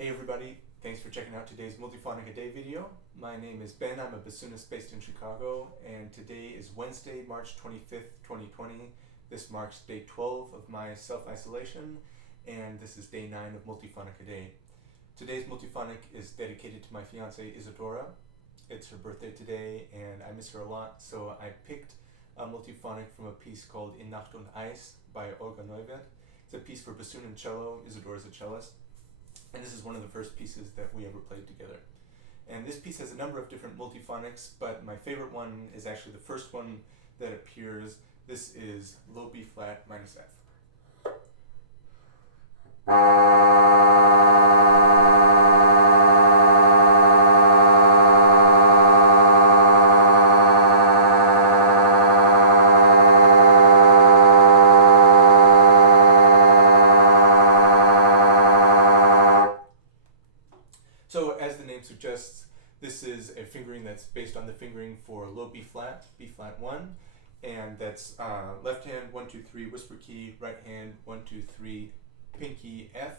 Hey everybody, thanks for checking out today's Multiphonic-a-Day video. My name is Ben, I'm a bassoonist based in Chicago, and today is Wednesday, March 25th, 2020. This marks day 12 of my self-isolation, and this is day 9 of Multiphonic-a-Day. Today's Multiphonic is dedicated to my fiancée Isidora. It's her birthday today, and I miss her a lot, so I picked a multiphonic from a piece called In Nacht und Eis by Olga Neuwirth. It's a piece for bassoon and cello. Isidora's a cellist. And this is one of the first pieces that we ever played together. And this piece has a number of different multiphonics, but my favorite one is actually the first one that appears. This is low B flat minus F. So as the name suggests, this is a fingering that's based on the fingering for low B flat 1, and that's left hand 1 2 3 whisper key, right hand 1 2 3 pinky F,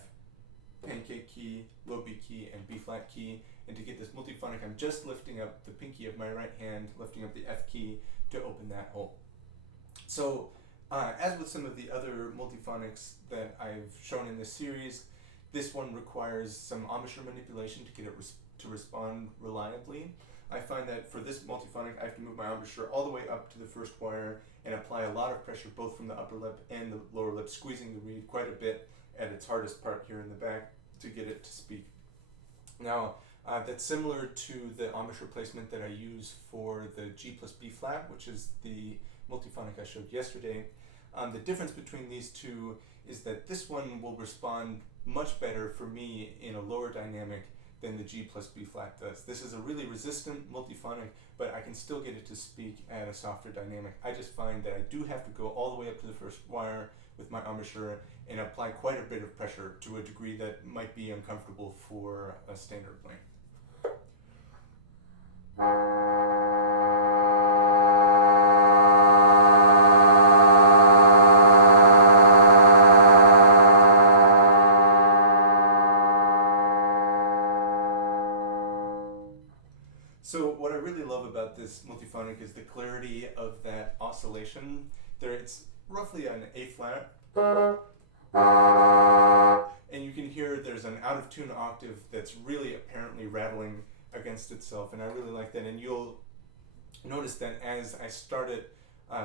pancake key, low B key, and B flat key. And to get this multiphonic, I'm just lifting up the pinky of my right hand, lifting up the F key to open that hole. So as with some of the other multiphonics that I've shown in this series, this one requires some embouchure manipulation to get it to respond reliably. I find that for this multiphonic, I have to move my embouchure all the way up to the first wire and apply a lot of pressure both from the upper lip and the lower lip, squeezing the reed quite a bit at its hardest part here in the back to get it to speak. Now, that's similar to the embouchure placement that I use for the G plus B flat, which is the multiphonic I showed yesterday. The difference between these two is that this one will respond much better for me in a lower dynamic than the G plus B flat does. This is a really resistant multiphonic, but I can still get it to speak at a softer dynamic. I just find that I do have to go all the way up to the first wire with my embouchure and apply quite a bit of pressure to a degree that might be uncomfortable for a standard playing. So what I really love about this multiphonic is the clarity of that oscillation. It's roughly an A flat, and you can hear there's an out of tune octave that's really apparently rattling against itself, and I really like that. And you'll notice that as I start it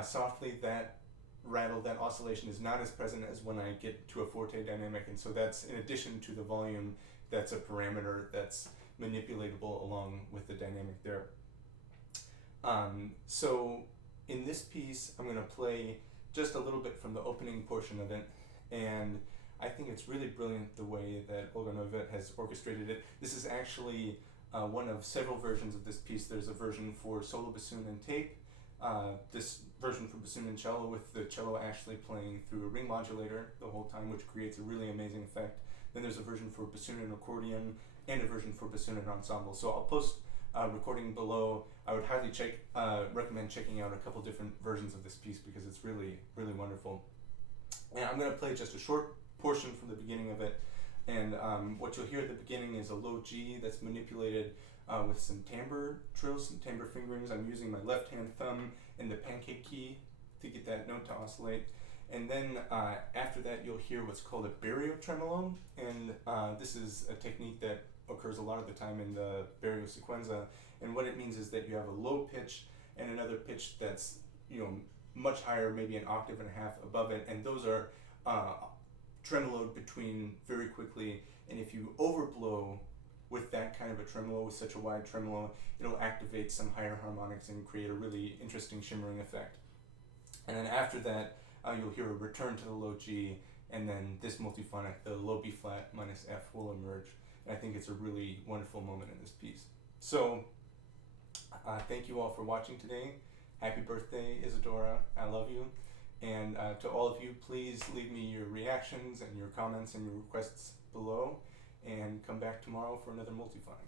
softly, that rattle, that oscillation is not as present as when I get to a forte dynamic, and so that's in addition to the volume, that's a parameter that's manipulatable along with the dynamic there. So in this piece, I'm going to play just a little bit from the opening portion of it, and I think it's really brilliant the way that Olga Neuwirth has orchestrated it. This is actually one of several versions of this piece. There's a version for solo bassoon and tape, this version for bassoon and cello with the cello actually playing through a ring modulator the whole time, which creates a really amazing effect. Then there's a version for bassoon and accordion, and a version for bassoon and ensemble. So I'll post a recording below. I would highly recommend checking out a couple different versions of this piece because it's really, really wonderful. And I'm going to play just a short portion from the beginning of it. And what you'll hear at the beginning is a low G that's manipulated with some timbre trills, some timbre fingerings. I'm using my left hand thumb and the pancake key to get that note to oscillate. And then after that, you'll hear what's called a barrio tremolo, and this is a technique that occurs a lot of the time in the barrio sequenza. And what it means is that you have a low pitch and another pitch that's much higher, maybe an octave and a half above it, and those are tremoloed between very quickly. And if you overblow with that kind of a tremolo, with such a wide tremolo, it'll activate some higher harmonics and create a really interesting shimmering effect. And then after that, you'll hear a return to the low G, and then this multiphonic, the low B flat minus F, will emerge. And I think it's a really wonderful moment in this piece. So thank you all for watching today. Happy birthday, Isidora. I love you. And to all of you, please leave me your reactions and your comments and your requests below, and come back tomorrow for another multiphonic.